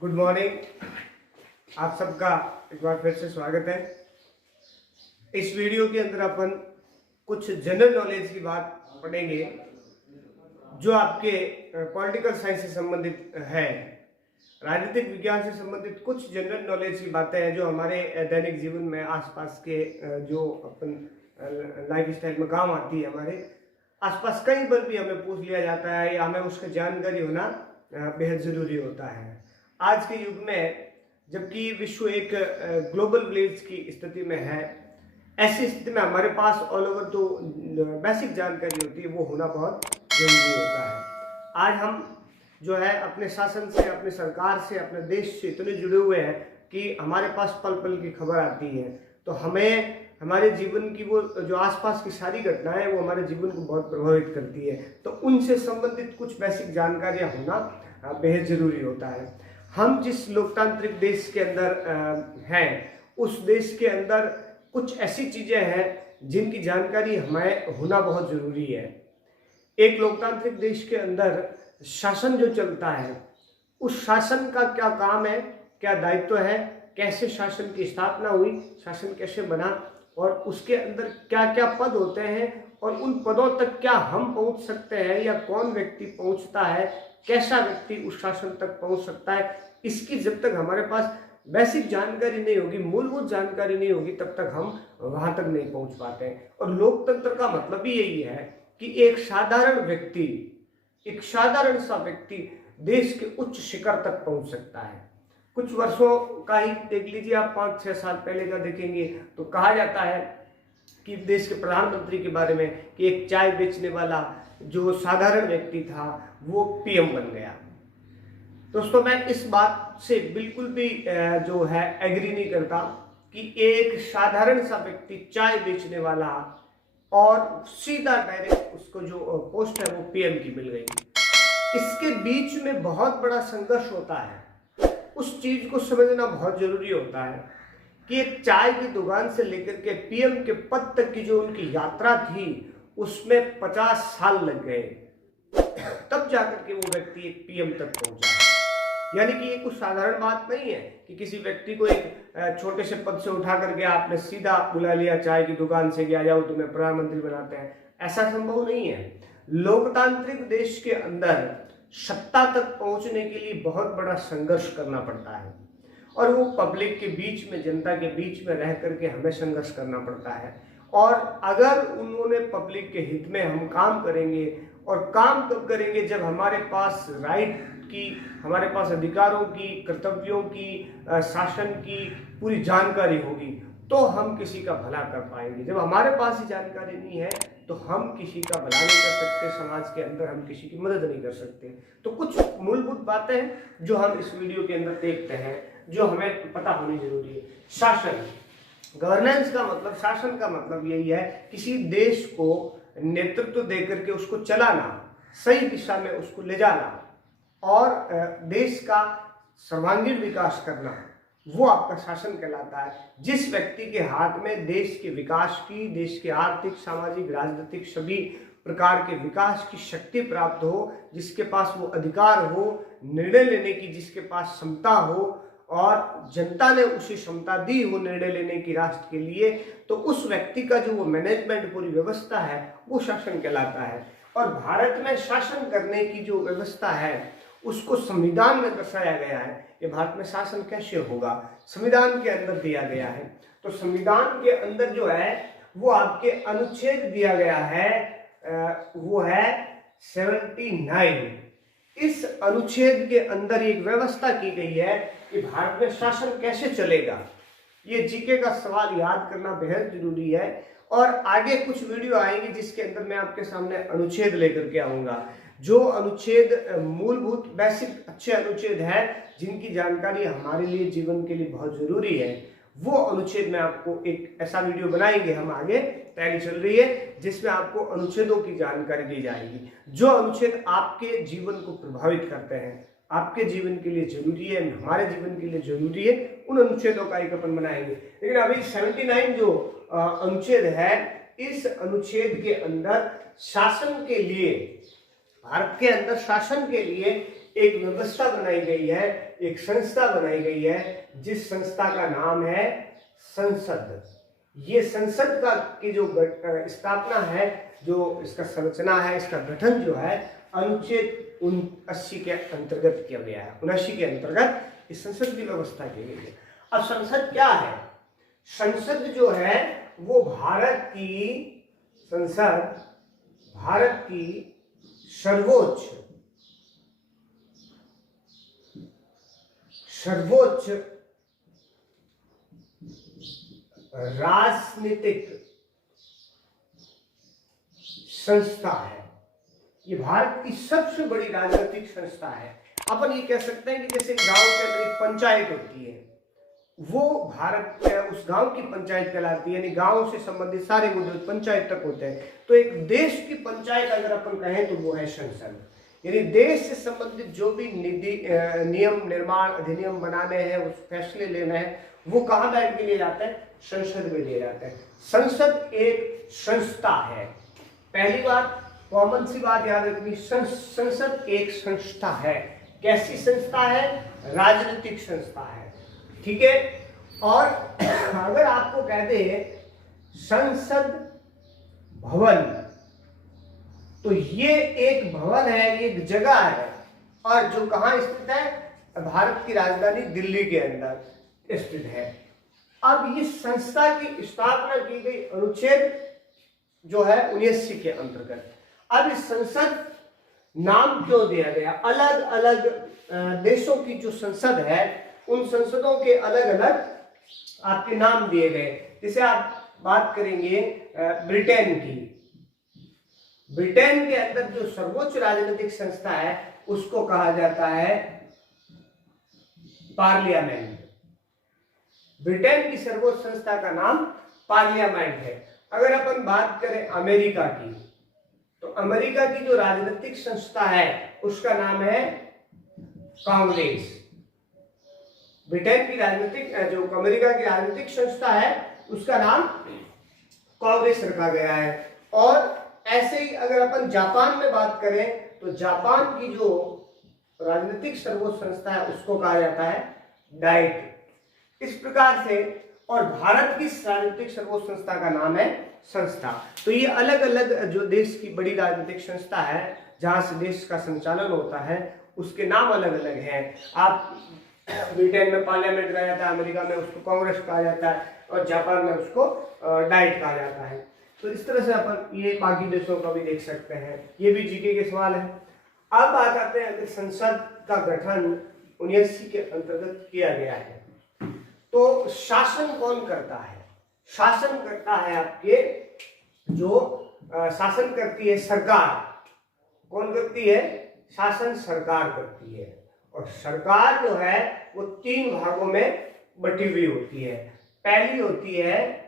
Good morning. आप सबका एक बार फिर से स्वागत है। इस वीडियो के अंदर अपन कुछ जनरल नॉलेज की बात पढ़ेंगे जो आपके पॉलिटिकल साइंस से संबंधित है। राजनीतिक विज्ञान से संबंधित कुछ जनरल नॉलेज की बातें हैं जो हमारे दैनिक जीवन में आसपास के जो अपन लाइफ स्टाइल में काम आती है। हमारे आसपास कहीं पर भी हमें पूछ लिया जाता है या हमें उसका जानकारी होना बेहद ज़रूरी होता है। आज के युग में जबकि विश्व एक ग्लोबल विलेज की स्थिति में है, ऐसी स्थिति में हमारे पास ऑल ओवर तो बेसिक जानकारी होती है, वो होना बहुत जरूरी होता है। आज हम जो है अपने शासन से, अपने सरकार से, अपने देश से इतने जुड़े हुए हैं कि हमारे पास पल पल की खबर आती है, तो हमें हमारे जीवन की वो जो आसपास की सारी घटनाएं हैं वो हमारे जीवन को बहुत प्रभावित करती है। तो उनसे संबंधित कुछ बेसिक जानकारियां होना बेहद जरूरी होता है। हम जिस लोकतांत्रिक देश के अंदर हैं, उस देश के अंदर कुछ ऐसी चीजें हैं जिनकी जानकारी हमें होना बहुत जरूरी है। एक लोकतांत्रिक देश के अंदर शासन जो चलता है, उस शासन का क्या काम है, क्या दायित्व है, कैसे शासन की स्थापना हुई, शासन कैसे बना और उसके अंदर क्या क्या पद होते हैं और उन पदों तक क्या हम पहुंच सकते हैं या कौन व्यक्ति पहुंचता है, कैसा व्यक्ति उस शासन तक पहुंच सकता है, इसकी जब तक हमारे पास बेसिक जानकारी नहीं होगी, मूलभूत जानकारी नहीं होगी, तब तक हम वहां तक नहीं पहुंच पाते हैं। और लोकतंत्र का मतलब भी यही है कि एक साधारण व्यक्ति, एक साधारण सा व्यक्ति देश के उच्च शिखर तक पहुंच सकता है। कुछ वर्षों का ही देख लीजिए आप, 5-6 साल पहले का देखेंगे तो कहा जाता है कि देश के प्रधानमंत्री के बारे में कि एक चाय बेचने वाला जो साधारण व्यक्ति था वो पीएम बन गया। दोस्तों, मैं इस बात से बिल्कुल भी जो है एग्री नहीं करता कि एक साधारण सा व्यक्ति चाय बेचने वाला और सीधा डायरेक्ट उसको जो पोस्ट है वो पीएम की मिल गई। इसके बीच में बहुत बड़ा संघर्ष होता है। उस चीज को समझना बहुत जरूरी होता है कि एक चाय की दुकान से लेकर के पीएम के पद तक की जो उनकी यात्रा थी, उसमें 50 साल लग गए, तब जाकर के वो व्यक्ति एक पीएम तक पहुंचा। यानी कि ये कुछ साधारण बात नहीं है कि किसी व्यक्ति को एक छोटे से पद से उठा करके आपने सीधा बुला लिया चाय की दुकान से कि आ जाओ तुम्हें प्रधानमंत्री बनाते हैं। ऐसा संभव नहीं है। लोकतांत्रिक देश के अंदर सत्ता तक पहुंचने के लिए बहुत बड़ा संघर्ष करना पड़ता है और वो पब्लिक के बीच में, जनता के बीच में रह करके हमें संघर्ष करना पड़ता है। और अगर उन्होंने पब्लिक के हित में हम काम करेंगे, और काम कब करेंगे, जब हमारे पास राइट की, हमारे पास अधिकारों की, कर्तव्यों की, शासन की पूरी जानकारी होगी, तो हम किसी का भला कर पाएंगे। जब हमारे पास ही जानकारी नहीं है तो हम किसी का भला नहीं कर सकते, समाज के अंदर हम किसी की मदद नहीं कर सकते। तो कुछ मूलभूत बातें जो हम इस वीडियो के अंदर देखते हैं, जो हमें पता होनी जरूरी है। शासन, गवर्नेंस का मतलब, शासन का मतलब यही है किसी देश को नेतृत्व देकर के उसको चलाना, सही दिशा में उसको ले जाना और देश का सर्वांगीण विकास करना, वो आपका शासन कहलाता है। जिस व्यक्ति के हाथ में देश के विकास की, देश के आर्थिक, सामाजिक, राजनीतिक सभी प्रकार के विकास की शक्ति प्राप्त हो, जिसके पास वो अधिकार हो, निर्णय लेने की जिसके पास क्षमता हो और जनता ने उसे क्षमता दी हो निर्णय लेने की राष्ट्र के लिए, तो उस व्यक्ति का जो वो मैनेजमेंट पूरी व्यवस्था है वो शासन कहलाता है। और भारत में शासन करने की जो व्यवस्था है उसको संविधान में दर्शाया गया है। ये भारत में शासन कैसे होगा, संविधान के अंदर दिया गया है। तो संविधान के अंदर जो है वो आपके अनुच्छेद दिया गया है, वो है 79। इस अनुच्छेद के अंदर एक व्यवस्था की गई है कि भारत में शासन कैसे चलेगा। ये जीके का सवाल याद करना बेहद जरूरी है और आगे कुछ वीडियो आएंगी जिसके अंदर मैं आपके सामने अनुच्छेद लेकर के आऊंगा। जो अनुच्छेद मूलभूत, बेसिक अच्छे अनुच्छेद है जिनकी जानकारी हमारे लिए, जीवन के लिए बहुत जरूरी है, वो अनुच्छेद में आपको एक ऐसा वीडियो बनाएंगे, हम आगे तैयारी चल रही है जिसमें आपको अनुच्छेदों की जानकारी दी जाएगी। जो अनुच्छेद आपके जीवन को प्रभावित करते हैं, आपके जीवन के लिए जरूरी है, हमारे जीवन के लिए जरूरी है, उन अनुच्छेदों का एक अपन बनाएंगे। लेकिन अभी 79 जो अनुच्छेद है, इस अनुच्छेद के अंदर शासन के लिए, भारत के अंदर शासन के लिए एक व्यवस्था बनाई गई है, एक संस्था बनाई गई है, जिस संस्था का नाम है संसद। ये संसद का की जो स्थापना है, जो इसका संरचना है, इसका गठन जो है अनुच्छेद 79 के अंतर्गत किया गया है। 79 के अंतर्गत इस संसद की व्यवस्था की गई है। अब संसद क्या है? संसद जो है वो भारत की संसद, भारत की सर्वोच्च राजनीतिक संस्था है। ये भारत की सबसे बड़ी राजनीतिक संस्था है। अपन ये कह सकते हैं कि जैसे गांव के अंदर एक पंचायत होती है, वो भारत उस गांव की पंचायत कहलाती है, यानी गांव से संबंधित सारे मुद्दे पंचायत तक होते हैं। तो एक देश की पंचायत अगर अपन कहें तो वो है संसद। यानी देश से संबंधित जो भी नियम निर्माण अधिनियम बनाने हैं, उस फैसले लेने हैं, वो कहाँ बैठ के लिए जाते हैं? संसद में लिए जाते हैं। संसद एक संस्था है। पहली बात, कॉमन सी बात याद रखनी, संसद एक संस्था है। कैसी संस्था है? राजनीतिक संस्था है। ठीक है। और अगर आपको कह दे संसद भवन, तो ये एक भवन है, ये एक जगह है, और जो कहाँ स्थित है? भारत की राजधानी दिल्ली के अंदर स्थित है। अब इस संस्था की स्थापना की गई अनुच्छेद जो है 79 के अंतर्गत। अब इस संसद नाम क्यों दिया गया? अलग अलग देशों की जो संसद है, उन संसदों के अलग अलग आपके नाम दिए गए। जैसे आप बात करेंगे ब्रिटेन की, ब्रिटेन के अंदर जो सर्वोच्च राजनीतिक संस्था है उसको कहा जाता है पार्लियामेंट। ब्रिटेन की सर्वोच्च संस्था का नाम पार्लियामेंट है। अगर अपन बात करें अमेरिका की, तो अमेरिका की जो राजनीतिक संस्था है उसका नाम है कांग्रेस। ब्रिटेन की राजनीतिक जो अमेरिका की राजनीतिक संस्था है उसका नाम कांग्रेस रखा गया है। और ऐसे ही अगर अपन जापान में बात करें तो जापान की जो राजनीतिक सर्वोच्च संस्था है उसको कहा जाता है डाइट। इस प्रकार से, और भारत की राजनीतिक सर्वोच्च संस्था का नाम है संस्था। तो ये अलग अलग जो देश की बड़ी राजनीतिक संस्था है जहां से देश का संचालन होता है, उसके नाम अलग अलग हैं। आप ब्रिटेन में पार्लियामेंट कहा जाता है, अमेरिका में उसको कांग्रेस कहा जाता है, और जापान में उसको डाइट कहा जाता है। तो इस तरह से अपन ये बाकी देशों का भी देख सकते हैं। ये भी जीके के सवाल है। अब बात आते हैं कि संसद का गठन 79 के अंतर्गत किया गया है, तो शासन कौन करता है? शासन करता है आपके जो शासन करती है सरकार। कौन करती है? शासन सरकार करती है। और सरकार जो है वो 3 भागों में बटी हुई होती है। पहली होती है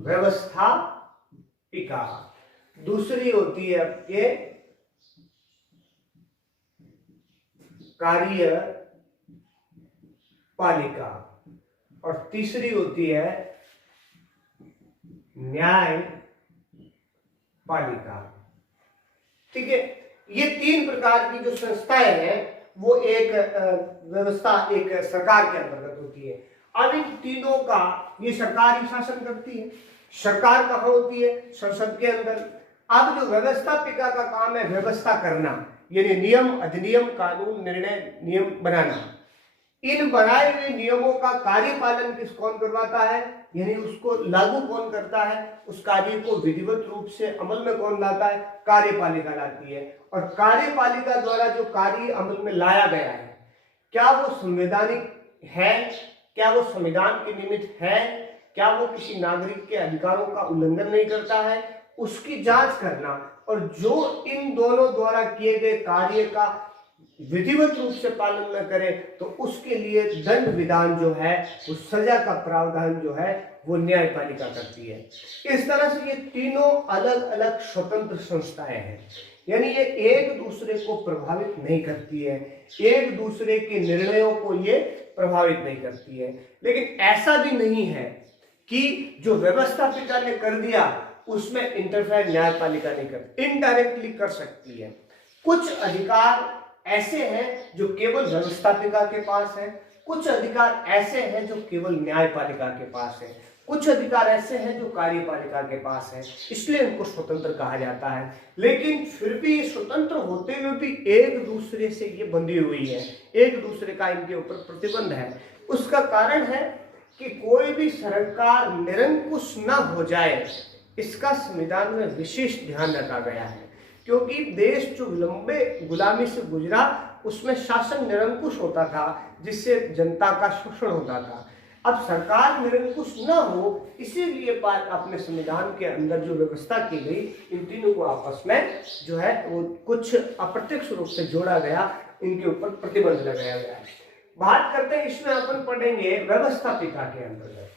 व्यवस्थापिका, दूसरी होती है आपके कार्यपालिका, और तीसरी होती है न्यायपालिका। ठीक है। ये 3 प्रकार की जो संस्थाएं हैं वो एक व्यवस्था, एक सरकार के अंतर्गत होती है। अब इन तीनों का ये सरकार ही शासन करती है। सरकार कहाँ होती है? संसद के अंदर। अब जो व्यवस्थापिका का काम है व्यवस्था करना, यानी नियम अधिनियम कानून निर्णय नियम बनाना। इन बनाए हुए नियमों का कार्यपालन कौन करवाता है, यानी उसको लागू कौन करता है, उस कार्य को विधिवत रूप से अमल में कौन लाता है? कार्यपालिका लाती है। और कार्यपालिका द्वारा जो कार्य अमल में लाया गया है, क्या वो संवैधानिक है? क्या वो संविधान के निमित्त है? क्या वो किसी नागरिक के अधिकारों का उल्लंघन नहीं करता है? उसकी जांच करना, और जो इन दोनों द्वारा किए गए कार्य का विधिवत रूप से पालन न करे तो उसके लिए दंड विधान जो है, उस सजा का प्रावधान जो है वो न्यायपालिका करती है। इस तरह से ये तीनों अलग अलग स्वतंत्र संस्थाएं हैं, यानी ये एक दूसरे को प्रभावित नहीं करती है, एक दूसरे के निर्णयों को ये प्रभावित नहीं करती है। लेकिन ऐसा भी नहीं है कि जो व्यवस्थापिका ने कर दिया उसमें इंटरफेयर न्यायपालिका नहीं करती, इनडायरेक्टली कर सकती है। कुछ अधिकार ऐसे हैं जो केवल व्यवस्थापिका के पास है, कुछ अधिकार ऐसे हैं जो केवल न्यायपालिका के पास है, कुछ अधिकार ऐसे हैं जो कार्यपालिका के पास है, इसलिए इनको स्वतंत्र कहा जाता है। लेकिन फिर भी ये स्वतंत्र होते हुए भी एक दूसरे से ये बंधी हुई है, एक दूसरे का इनके ऊपर प्रतिबंध है। उसका कारण है कि कोई भी सरकार निरंकुश न हो जाए, इसका संविधान में विशेष ध्यान रखा गया है। क्योंकि देश जो लंबे गुलामी से गुजरा उसमें शासन निरंकुश होता था, जिससे जनता का शोषण होता था। अब सरकार निरंकुश न हो, इसीलिए अपने संविधान के अंदर जो व्यवस्था की गई, इन तीनों को आपस में जो है वो कुछ अप्रत्यक्ष रूप से जोड़ा गया, इनके ऊपर प्रतिबंध लगाया गया है। बात करते हैं, इसमें अपन पढ़ेंगे व्यवस्थापिका के अंतर्गत।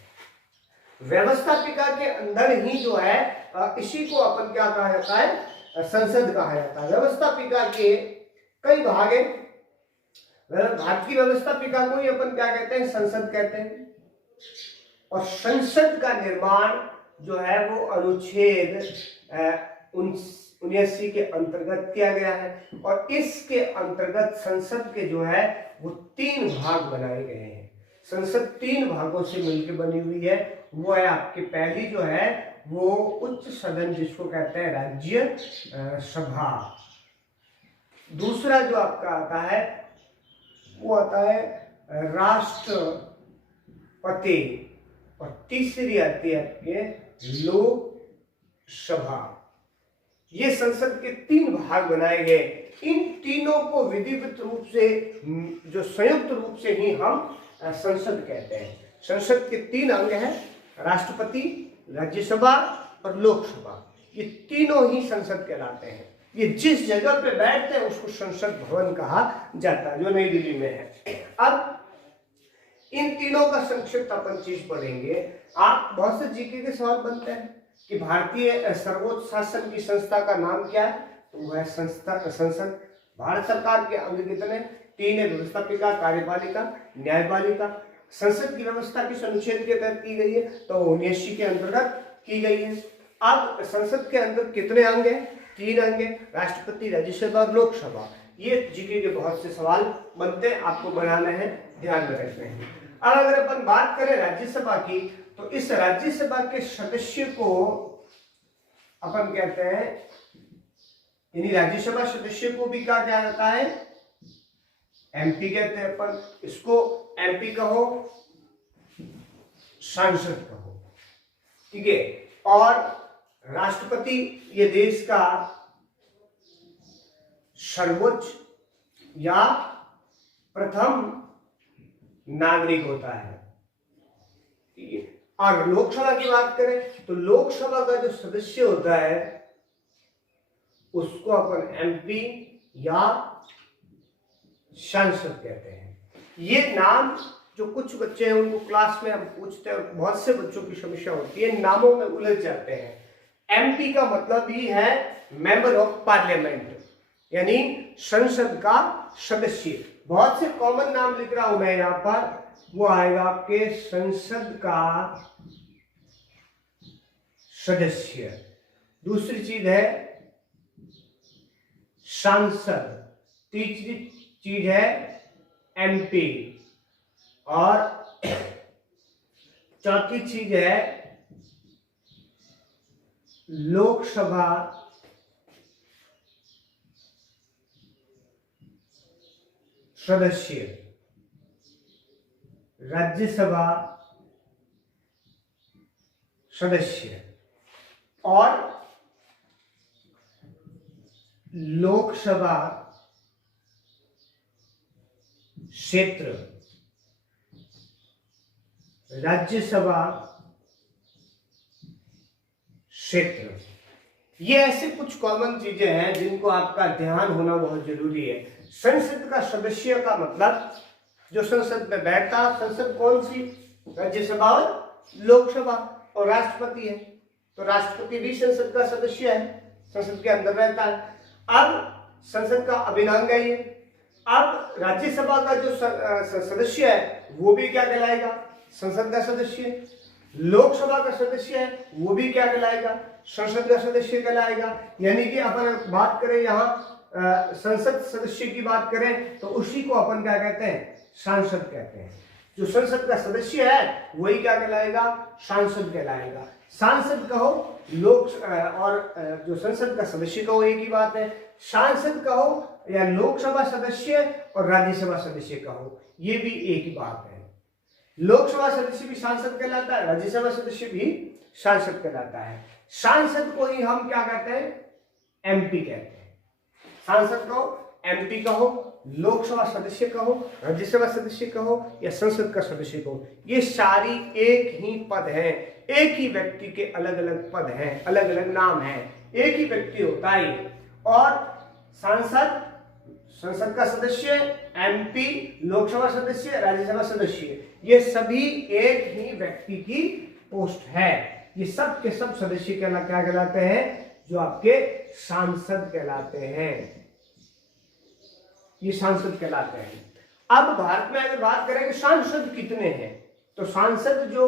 व्यवस्थापिका के अंदर ही जो है इसी को अपन क्या कहा जाता है, संसद कहा जाता है। व्यवस्थापिका के कई भाग हैं। भारत की व्यवस्थापिका को ही अपन क्या कहते हैं, संसद कहते हैं। और संसद का निर्माण जो है वो अनुच्छेद 79 के अंतर्गत किया गया है। और इसके अंतर्गत संसद के जो है वो 3 भाग बनाए गए हैं। संसद 3 भागों से मिलकर बनी हुई है। वो है आपकी पहली जो है वो उच्च सदन, जिसको कहते हैं राज्य सभा। दूसरा जो आपका आता है वो आता है राष्ट्रपति। और तीसरी आती है आपके लोकसभा। ये संसद के 3 भाग बनाए गए। इन तीनों को विधिवत रूप से जो संयुक्त रूप से ही हम संसद कहते हैं। संसद के 3 अंग हैं, राष्ट्रपति, राज्यसभा और लोकसभा। ये तीनों ही संसद कहलाते हैं। ये जिस जगह पे बैठते हैं उसको संसद भवन कहा जाता है, जो नई दिल्ली में है। अब इन तीनों का संक्षिप्त अपन चीज पढ़ेंगे। आप बहुत से जीके के सवाल बनते हैं कि भारतीय सर्वोच्च शासन की संस्था का नाम क्या है, तो वह संसद। भारत सरकार के अंग कितने, 3 है, व्यवस्थापिका, कार्यपालिका, न्यायपालिका। संसद की व्यवस्था किस अनुच्छेद के तहत की गई है, तो 79 के अंतर्गत की गई है। अब संसद के अंदर कितने अंग हैं, 3 अंग हैं, राष्ट्रपति, राज्यसभा और लोकसभा। ये जीके के बहुत से सवाल बनते हैं, आपको बनाने हैं, ध्यान में रखने हैं। अब अगर अपन बात करें राज्यसभा की, तो इस राज्यसभा के सदस्य को अपन कहते हैं, यानी राज्यसभा सदस्य को भी क्या कहा जाता है, एमपी कहते हैं अपन। इसको एमपी कहो, सांसद कहो, ठीक है। और राष्ट्रपति ये देश का सर्वोच्च या प्रथम नागरिक होता है, ठीक है। और लोकसभा की बात करें तो लोकसभा का जो सदस्य होता है उसको अपन एमपी या सांसद कहते हैं। ये नाम जो कुछ बच्चे हैं उनको क्लास में हम पूछते हैं और बहुत से बच्चों की समस्या होती है, नामों में उलझ जाते हैं। एमपी का मतलब ही है मेंबर ऑफ पार्लियामेंट, यानी संसद का सदस्य। बहुत से कॉमन नाम लिख रहा हूं मैं यहां पर, वो आएगा आपके संसद का सदस्य। दूसरी चीज है सांसद, तीसरी चीज है एमपी, और चौथी चीज है लोकसभा सदस्य, राज्यसभा सदस्य और लोकसभा क्षेत्र, राज्यसभा क्षेत्र। ये ऐसे कुछ कॉमन चीजें हैं जिनको आपका ध्यान होना बहुत जरूरी है। संसद का सदस्य का मतलब जो संसद में बैठता, संसद कौन सी, राज्यसभा और लोकसभा। और राष्ट्रपति है तो राष्ट्रपति भी संसद का सदस्य है, संसद के अंदर रहता है। अब संसद का अभिन्न है ये। अब राज्यसभा का जो सदस्य है वो भी क्या कहलाएगा, संसद का सदस्य। लोकसभा का सदस्य है वो भी क्या कहलाएगा, संसद का सदस्य कहलाएगा। यानी कि अपन बात करें यहाँ संसद सदस्य की बात करें तो उसी को अपन क्या कहते हैं, सांसद कहते हैं। जो संसद का सदस्य है वही क्या कहलाएगा, सांसद कहलाएगा। सांसद कहो और जो संसद का सदस्य कहो एक ही बात है। सांसद कहो या लोकसभा सदस्य और राज्यसभा सदस्य कहो ये भी एक ही बात है। लोकसभा सदस्य भी सांसद कहलाता है, राज्यसभा सदस्य भी सांसद कहलाता है। सांसद को ही हम क्या कहते हैं, एमपी कहते हैं। सांसद कहो, एमपी कहो, लोकसभा सदस्य कहो, राज्यसभा सदस्य कहो या संसद का सदस्य कहो, ये सारी एक ही पद है, एक ही व्यक्ति के अलग अलग पद हैं, अलग अलग नाम हैं, एक ही व्यक्ति होता है। और सांसद, संसद का सदस्य, एमपी, लोकसभा सदस्य, राज्यसभा सदस्य, ये सभी एक ही व्यक्ति की पोस्ट है। ये सब के सब सदस्य क्या कहलाते हैं, जो आपके सांसद कहलाते हैं, ये सांसद कहलाते हैं। अब भारत में अगर बात करें कि सांसद कितने हैं, तो सांसद जो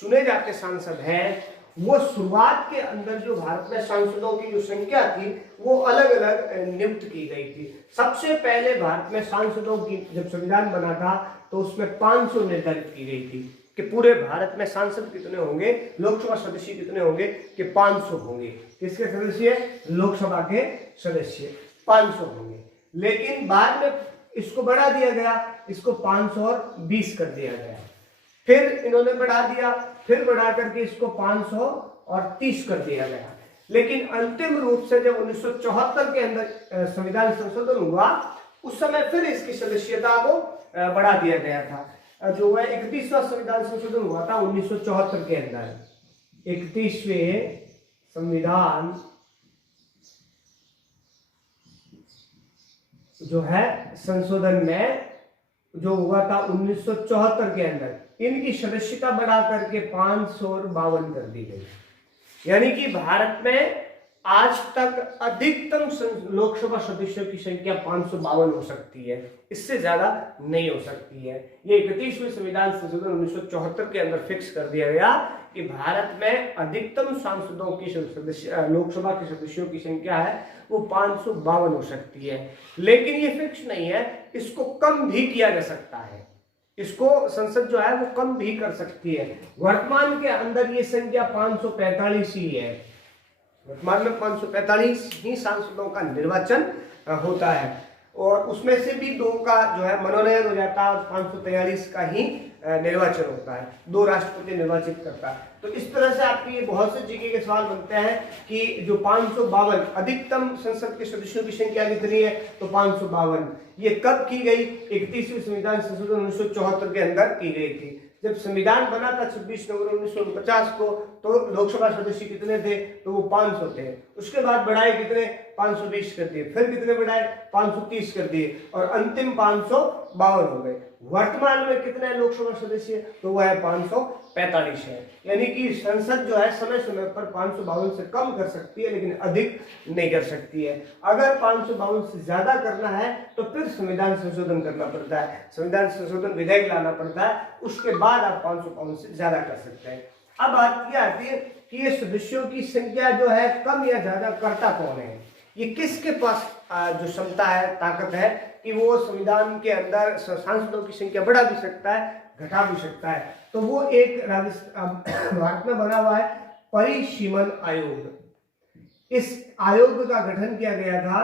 चुने जाते सांसद हैं वो शुरुआत के अंदर जो भारत में सांसदों की जो संख्या थी वो अलग अलग नियुक्त की गई थी। सबसे पहले भारत में सांसदों की जब संविधान बना था तो उसमें 500 निर्धारित की गई थी कि पूरे भारत में सांसद कितने होंगे, लोकसभा सदस्य कितने होंगे, कि 500 होंगे। किसके सदस्य, लोकसभा के सदस्य 500 होंगे। लेकिन बाद में इसको बढ़ा दिया गया, इसको 520 कर दिया गया। फिर इन्होंने बढ़ा दिया, फिर बढ़ा करके इसको 530 कर दिया गया। लेकिन अंतिम रूप से जब 1974 के अंदर संविधान संशोधन हुआ उस समय फिर इसकी सदस्यता को बढ़ा दिया गया था। जो है 31वां संविधान संशोधन हुआ था 1974 के अंदर। 31वें संविधान जो है संशोधन में जो हुआ था 1974 के अंदर, इनकी सदस्यता बढ़ा करके 552 कर दी गई। यानी कि भारत में आज तक अधिकतम लोकसभा सदस्यों की संख्या 552 हो सकती है, इससे ज्यादा नहीं हो सकती है। ये 31वें संविधान संशोधन 1974 के अंदर फिक्स कर दिया गया कि भारत में अधिकतम सांसदों की लोकसभा के सदस्यों की संख्या है वो 552 हो सकती है। लेकिन ये फिक्स नहीं है, इसको कम भी किया जा सकता है, इसको संसद जो है वो कम भी कर सकती है। वर्तमान के अंदर ये संख्या 545 ही है। वर्तमान में 545 ही सांसदों का निर्वाचन होता है और उसमें से भी 2 का जो है मनोनयन हो जाता है, 543 का ही निर्वाचन होता है, 2 राष्ट्रपति निर्वाचित करता है। तो इस तरह से आपके ये बहुत से जीके के सवाल बनते हैं कि जो 552 अधिकतम संसद के सदस्यों की संख्या कितनी है, तो 552। ये कब की गई, 31वें संविधान संशोधन 1974 के अंदर की गई थी। जब संविधान बना था 26 नवंबर 1949 को, तो लोकसभा सदस्य कितने थे, तो वो 500 थे। उसके बाद बढ़ाए कितने, 520 कर दिए, फिर कितने बढ़ाए, 530 कर दिए और अंतिम 552 हो गए। वर्तमान में कितने लोकसभा सदस्य, तो वह है 545 है। यानी कि संसद जो है समय समय पर 552 से कम कर सकती है लेकिन अधिक नहीं कर सकती है। अगर 552 से ज्यादा करना है तो फिर संविधान संशोधन करना पड़ता है, संविधान संशोधन विधेयक लाना पड़ता है, उसके बाद आप 552 से ज्यादा कर सकते हैं। अब बात यह आती है कि ये सदस्यों की संख्या जो है कम या ज्यादा करता कौन है, ये किसके पास जो क्षमता है, ताकत है कि वो संविधान के अंदर सांसदों की संख्या बढ़ा भी सकता है, घटा भी सकता है। तो वो एक भारत में बना हुआ है परिसीमन आयोग। इस आयोग का गठन किया गया था।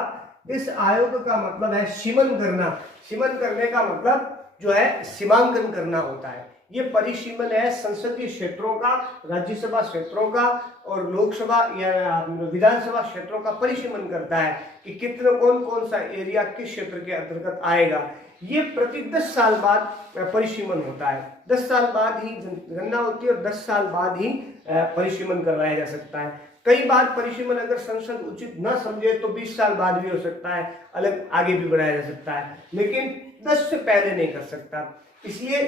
इस आयोग का मतलब है सीमन करना। सीमन करने का मतलब जो है सीमांकन करना होता है। ये परिसीमन है संसदीय क्षेत्रों का, राज्यसभा क्षेत्रों का और लोकसभा या विधानसभा क्षेत्रों का परिसीमन करता है कि कितने कौन कौन सा एरिया किस क्षेत्र के अंतर्गत आएगा। ये प्रति 10 साल बाद परिसीमन होता है। 10 साल बाद ही गणना होती है और 10 साल बाद ही परिसीमन करवाया जा सकता है। कई बार परिसीमन अगर संसद उचित न समझे तो 20 साल बाद भी हो सकता है, अलग आगे भी बढ़ाया जा सकता है, लेकिन 10 से पहले नहीं कर सकता। इसलिए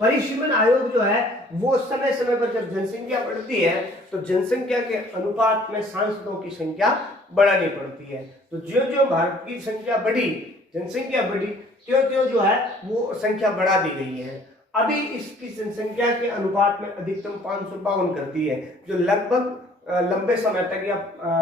परिसीमन आयोग जो है वो समय समय पर जब जनसंख्या बढ़ती है तो जनसंख्या के अनुपात में सांसदों की संख्या बढ़ानी पड़ती है। तो जो जो भारत की संख्या बढ़ी, जनसंख्या बढ़ी, त्यों त्यों जो है वो संख्या बढ़ा दी गई है। अभी इसकी जनसंख्या के अनुपात में अधिकतम 552 करती है, जो लगभग लंबे समय तक या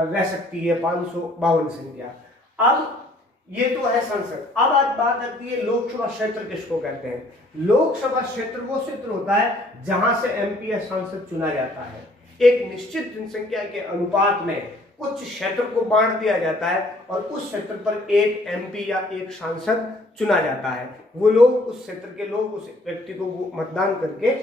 रह सकती है 552 संख्या। अब ये तो है संसद। अब आज बात आती है लोकसभा क्षेत्र किसको कहते हैं। लोकसभा क्षेत्र वो क्षेत्र होता है जहां से एमपी या सांसद चुना जाता है। एक निश्चित जनसंख्या के अनुपात में कुछ क्षेत्र को बांट दिया जाता है और उस क्षेत्र पर एक एमपी या एक सांसद चुना जाता है। वो लोग, उस क्षेत्र के लोग उस व्यक्ति को वो मतदान करके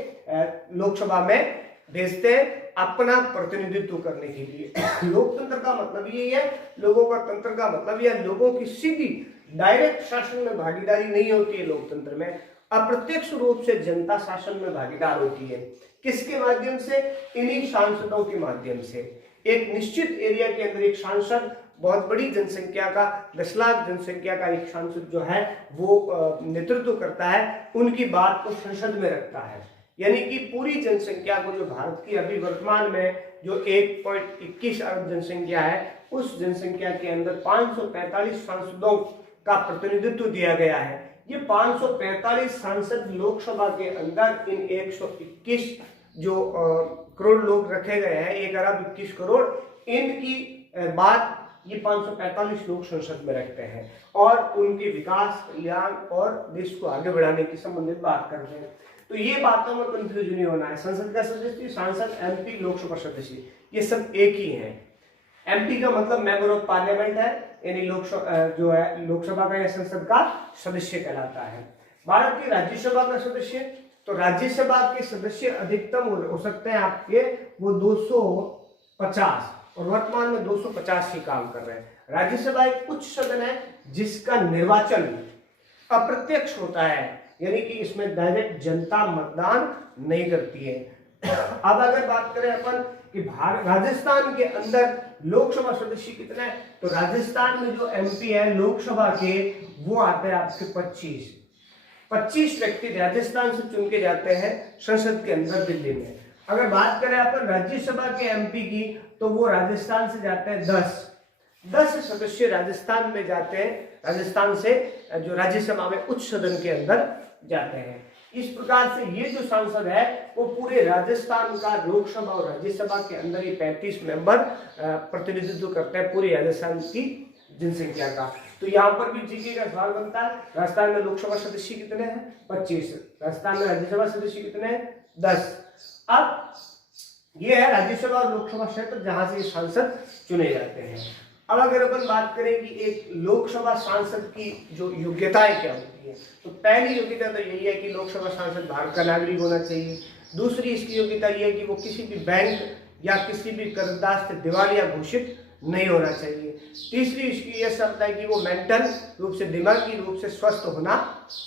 लोकसभा में भेजते हैं अपना प्रतिनिधित्व करने के लिए। लोकतंत्र का मतलब यही है, लोगों का तंत्र का मतलब यह लोगों की सीधी डायरेक्ट शासन में भागीदारी नहीं होती है। लोकतंत्र में अप्रत्यक्ष रूप से जनता शासन में भागीदार होती है। किसके माध्यम से? इन्हीं सांसदों के माध्यम से। एक निश्चित एरिया के अंदर एक सांसद, बहुत बड़ी जनसंख्या का 10 लाख जनसंख्या का एक सांसद जो है वो नेतृत्व करता है, उनकी बात को संसद में रखता है। यानी कि पूरी जनसंख्या को, जो भारत की अभी वर्तमान में जो 1.21 अरब जनसंख्या है, उस जनसंख्या के अंदर 545 सांसदों का प्रतिनिधित्व दिया गया है। ये 545 सांसद लोकसभा के अंदर इन 121 जो करोड़ लोग रखे गए हैं, 1 अरब 21 करोड़, इनकी बात ये 545 लोग संसद में रखते हैं और उनके विकास, कल्याण और देश को आगे बढ़ाने की संबंधित बात करते हैं। तो ये बातों में कंफ्यूज नहीं होना है। संसद का सदस्य, सांसद, एमपी, लोकसभा सदस्य, ये सब एक ही है। एमपी का मतलब मेंबर ऑफ पार्लियामेंट है, यानी लोकसभा जो है लोकसभा का या संसद का सदस्य कहलाता है। भारत की राज्यसभा का सदस्य, तो राज्यसभा के सदस्य अधिकतम हो सकते हैं आपके वो 250 और वर्तमान में 250 ही काम कर रहे हैं। राज्यसभा एक उच्च सदन है जिसका निर्वाचन अप्रत्यक्ष होता है, यानी कि इसमें डायरेक्ट जनता मतदान नहीं करती है। अब अगर बात करें अपन कि राजस्थान के अंदर लोकसभा सदस्य कितने हैं, तो राजस्थान में जो एमपी है लोकसभा के वो आते हैं आपके 25 व्यक्ति राजस्थान से चुन के जाते हैं संसद के अंदर दिल्ली में। अगर बात करें अपन राज्यसभा के एमपी की, तो वो राजस्थान से जाते हैं 10 सदस्य राजस्थान में जाते हैं, राजस्थान से जो राज्यसभा में उच्च सदन के अंदर जाते हैं। इस प्रकार से ये जो सांसद है वो पूरे राजस्थान का लोकसभा और राज्यसभा के अंदर ये 35 मेंबर प्रतिनिधित्व करते हैं पूरी राजस्थान की जनसंख्या का। तो यहाँ पर भी जीके का सवाल बनता है, राजस्थान में लोकसभा सदस्य कितने हैं? 25। राजस्थान में राज्यसभा सदस्य कितने हैं? 10। अब ये है राज्यसभा और लोकसभा क्षेत्र जहां से सांसद चुने जाते हैं। अब अगर अपन बात करें कि एक लोकसभा सांसद की जो योग्यताएं क्या होती है, तो पहली योग्यता तो यही है कि लोकसभा सांसद भारत का नागरिक होना चाहिए। दूसरी इसकी योग्यता यह है कि वो किसी भी बैंक या किसी भी कर्जदार से दिवालिया घोषित नहीं होना चाहिए। तीसरी इसकी यह शर्त है कि वो मेंटल रूप से, दिमागी रूप से स्वस्थ होना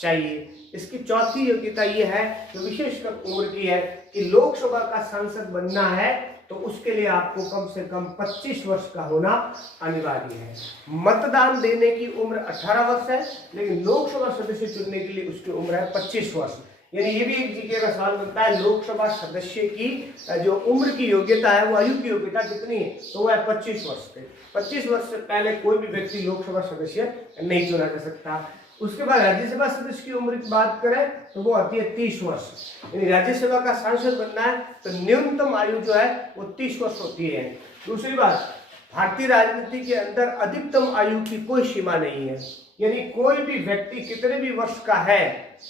चाहिए। इसकी चौथी योग्यता यह है जो विशेषकर उम्र की है कि लोकसभा का सांसद बनना है तो उसके लिए आपको कम से कम 25 वर्ष का होना अनिवार्य है। मतदान देने की उम्र 18 वर्ष है, लेकिन लोकसभा सदस्य चुनने के लिए उसकी उम्र है 25 वर्ष। यानी ये भी एक जीके का सवाल बनता है, लोकसभा सदस्य की जो उम्र की योग्यता है, वो आयु की योग्यता कितनी है, तो वो है 25 वर्ष पे। 25 वर्ष से पहले कोई भी व्यक्ति लोकसभा सदस्य नहीं चुना जा सकता। उसके बाद राज्यसभा सदस्य की उम्र की बात करें तो वो आती है 30 वर्ष। यानी राज्यसभा का सांसद बनना है तो न्यूनतम आयु जो है वो 30 वर्ष होती है। दूसरी बात, भारतीय राजनीति के अंदर अधिकतम आयु की कोई सीमा नहीं है, यानी कोई भी व्यक्ति कितने भी वर्ष का है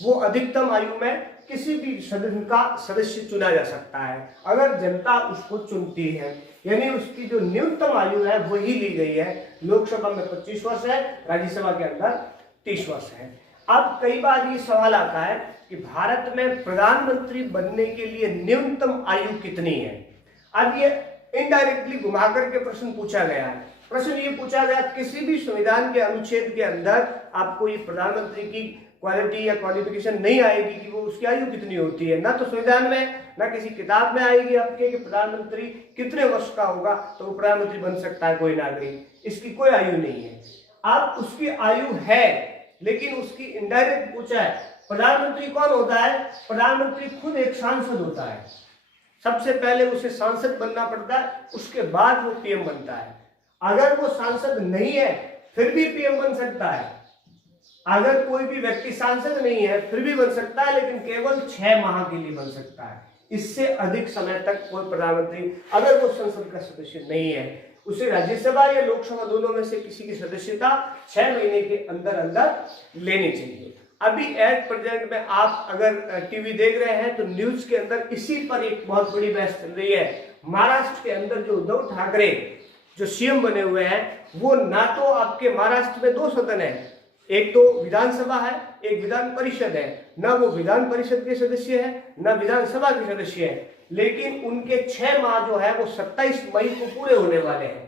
वो अधिकतम आयु में किसी भी सदन का सदस्य चुना जा सकता है अगर जनता उसको चुनती है। यानी उसकी जो न्यूनतम आयु है वही ली गई है। लोकसभा में 25 वर्ष है, राज्यसभा के अंदर 30 वर्ष है। अब कई बार ये सवाल आता है कि भारत में प्रधानमंत्री बनने के लिए न्यूनतम आयु कितनी है। अब ये इनडायरेक्टली घुमा करके प्रश्न पूछा गया है। प्रश्न ये पूछा गया किसी भी संविधान के अनुच्छेद के अंदर आपको ये प्रधानमंत्री की क्वालिटी या क्वालिफिकेशन नहीं आएगी कि वो उसकी आयु कितनी होती है। ना तो संविधान में ना किसी किताब में आएगी आपके कि प्रधानमंत्री कितने वर्ष का होगा तो वो प्रधानमंत्री बन सकता है कोई नागरिक, इसकी कोई आयु नहीं है। अब उसकी आयु है लेकिन उसकी इनडायरेक्ट पूछा है। प्रधानमंत्री कौन होता है? प्रधानमंत्री खुद एक सांसद होता है। सबसे पहले उसे सांसद बनना पड़ता है, उसके बाद वो पीएम बनता है। अगर वो सांसद नहीं है फिर भी पीएम बन सकता है। अगर कोई भी व्यक्ति सांसद नहीं है फिर भी बन सकता है, लेकिन केवल 6 माह के लिए बन सकता है। इससे अधिक समय तक कोई प्रधानमंत्री, अगर वो संसद का सदस्य नहीं है, उसे राज्यसभा या लोकसभा दोनों में से किसी की सदस्यता 6 महीने के अंदर अंदर लेनी चाहिए। अभी एट प्रेजेंट में आप अगर टीवी देख रहे हैं तो न्यूज के अंदर इसी पर एक बहुत बड़ी बहस चल रही है। महाराष्ट्र के अंदर जो उद्धव ठाकरे जो सीएम बने हुए हैं, वो ना तो आपके महाराष्ट्र में 2 सदन है, एक तो विधानसभा है, एक विधान परिषद है, ना वो विधान परिषद के सदस्य है ना विधानसभा के सदस्य है, लेकिन उनके 6 माह जो है वो 27 मई को पूरे होने वाले हैं।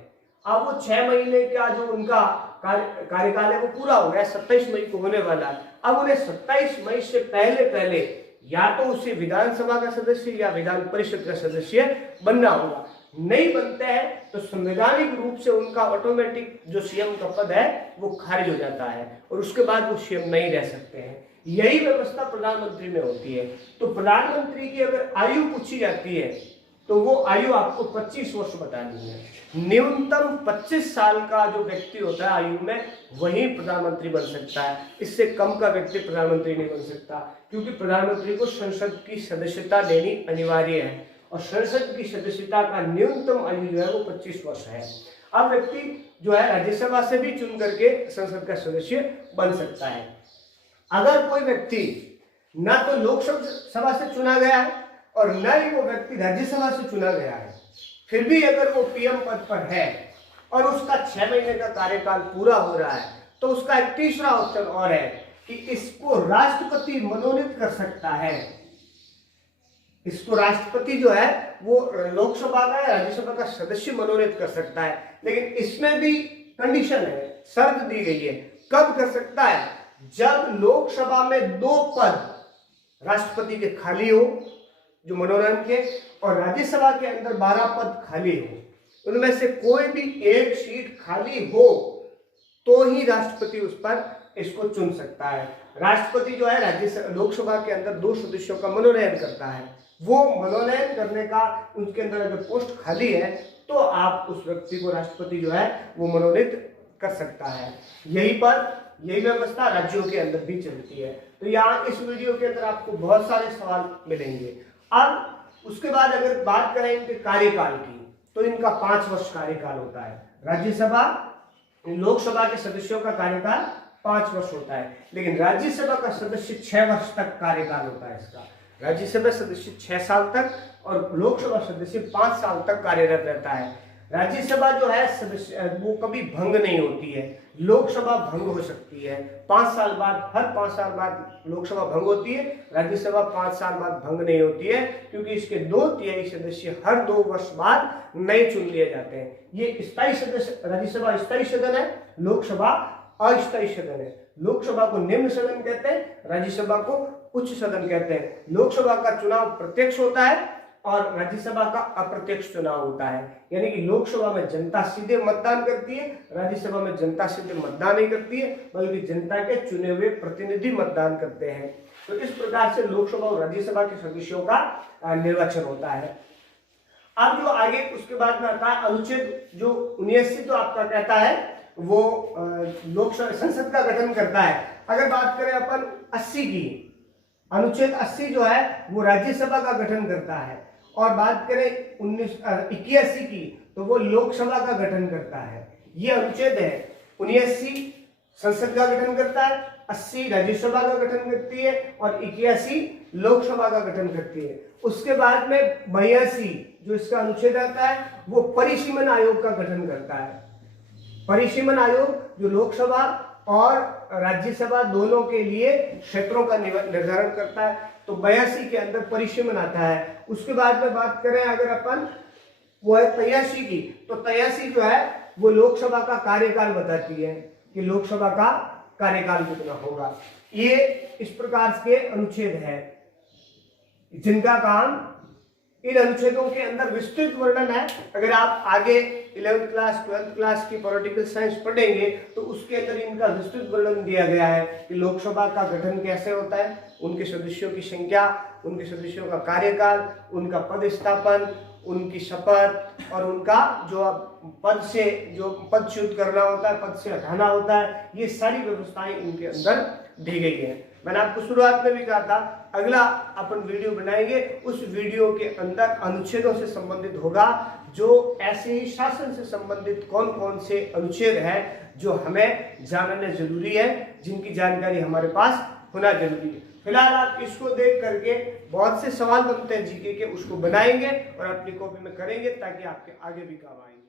अब वो 6 महीने का जो उनका कार्यकाल है वो पूरा हो गया, 27 मई को होने वाला है। अब उन्हें 27 मई से पहले या तो उसे विधानसभा का सदस्य या विधान परिषद का सदस्य बनना होगा। नहीं बनते हैं तो संवैधानिक रूप से उनका ऑटोमेटिक जो सीएम का पद है वो खारिज हो जाता है और उसके बाद वो सीएम नहीं रह सकते हैं। यही व्यवस्था प्रधानमंत्री में होती है। तो प्रधानमंत्री की अगर आयु पूछी जाती है तो वो आयु आपको 25 वर्ष बतानी है। न्यूनतम 25 साल का जो व्यक्ति होता है आयु में, वही प्रधानमंत्री बन सकता है। इससे कम का व्यक्ति प्रधानमंत्री नहीं बन सकता, क्योंकि प्रधानमंत्री को संसद की सदस्यता लेनी अनिवार्य है और संसद की सदस्यता का न्यूनतम आयु जो है वो 25 वर्ष है। अब व्यक्ति जो है राज्यसभा से भी चुन करके संसद का सदस्य बन सकता है। अगर कोई व्यक्ति ना तो लोकसभा से चुना गया है और न ही वो व्यक्ति राज्यसभा से चुना गया है, फिर भी अगर वो पीएम पद पर है और उसका 6 महीने का कार्यकाल पूरा हो रहा है, तो उसका एक तीसरा ऑप्शन और है कि इसको राष्ट्रपति मनोनीत कर सकता है। इसको राष्ट्रपति जो है वो लोकसभा का या राज्यसभा का सदस्य मनोनीत कर सकता है, लेकिन इसमें भी कंडीशन है, शर्त दी गई है। कब कर सकता है? जब लोकसभा में 2 पद राष्ट्रपति के खाली हो जो मनोनयन के, और राज्यसभा के अंदर 12 पद खाली हो, उनमें से कोई भी एक सीट खाली हो तो ही राष्ट्रपति उस पर इसको चुन सकता है। राष्ट्रपति जो है लोकसभा के अंदर 2 सदस्यों का मनोनयन करता है। वो मनोनयन करने का उनके अंदर अगर पोस्ट खाली है तो आप उस व्यक्ति को राष्ट्रपति जो है वो मनोनीत कर सकता है। यही व्यवस्था राज्यों के अंदर भी चलती है। तो यहाँ इस वीडियो के अंदर आपको बहुत सारे सवाल मिलेंगे। अब उसके बाद अगर बात करें इनके कार्यकाल की, तो इनका 5 वर्ष कार्यकाल होता है। राज्यसभा लोकसभा के सदस्यों का कार्यकाल 5 वर्ष होता है, लेकिन राज्यसभा का सदस्य 6 वर्ष तक कार्यकाल होता है इसका। राज्यसभा सदस्य 6 साल तक और लोकसभा सदस्य 5 साल तक कार्यरत रहता है। राज्यसभा जो है सदस्य वो कभी भंग नहीं होती है, लोकसभा भंग हो सकती है। 5 साल बाद, हर 5 साल बाद लोकसभा भंग होती है, राज्यसभा 5 साल बाद भंग नहीं होती है, क्योंकि इसके 2/3 सदस्य हर 2 वर्ष बाद नए चुन लिए जाते हैं। ये स्थायी सदस्य, राज्यसभा स्थायी सदन है, लोकसभा अस्थायी सदन है। लोकसभा को निम्न सदन कहते हैं, राज्यसभा को उच्च सदन कहते हैं। लोकसभा का चुनाव प्रत्यक्ष होता है और राज्यसभा का अप्रत्यक्ष चुनाव होता है, यानी कि लोकसभा में जनता सीधे मतदान करती है, राज्यसभा में जनता सीधे मतदान नहीं करती है, बल्कि जनता के चुने हुए प्रतिनिधि मतदान करते हैं। तो इस प्रकार से लोकसभा और राज्यसभा के सदस्यों का निर्वाचन होता है। अब जो आगे उसके बाद में आता है अनुच्छेद जो 79 तो आपका कहता है वो लोकसभा संसद का गठन करता है। अगर बात करें अपन 80 की, अनुच्छेद 80 जो है वो राज्यसभा का गठन करता है, और बात करें 81 की तो वो लोकसभा का गठन करता है। ये अनुच्छेद है। 79 संसद का गठन करता है, 80 राज्यसभा का गठन करती है और 81 लोकसभा का गठन करती है। उसके बाद में 82 जो इसका अनुच्छेद आता है वो परिसीमन आयोग का गठन करता है। परिसीमन आयोग जो लोकसभा और राज्यसभा दोनों के लिए क्षेत्रों का निर्धारण करता है। तो 82 के अंदर परिसीमन आता है। उसके बाद में बात करें अगर अपन वो है 83 की, तो 83 जो है वो लोकसभा का कार्यकाल बताती है कि लोकसभा का कार्यकाल कितना होगा। ये इस प्रकार के अनुच्छेद है जिनका काम, इन अनुच्छेदों के अंदर विस्तृत वर्णन है। अगर आप आगे 11th क्लास 12th क्लास की पॉलिटिकल साइंस पढ़ेंगे तो उसके अंदर इनका विस्तृत वर्णन दिया गया है कि लोकसभा का गठन कैसे होता है, उनके सदस्यों की संख्या, उनके सदस्यों का कार्यकाल, उनका पदस्थापन, उनकी शपथ और उनका जो पदच्युत करना होता है, पद से हटाना होता है, ये सारी व्यवस्थाएं इनके अंदर दी गई है। मैंने आपको शुरुआत में भी कहा था अगला अपन वीडियो बनाएंगे, उस वीडियो के अंदर अनुच्छेदों से संबंधित होगा जो ऐसे ही शासन से संबंधित कौन कौन से अनुच्छेद हैं जो हमें जानना जरूरी है, जिनकी जानकारी हमारे पास होना जरूरी है। फिलहाल आप इसको देख करके बहुत से सवाल बनते हैं जीके के, उसको बनाएंगे और अपनी कॉपी में करेंगे ताकि आपके आगे भी काम आएंगे।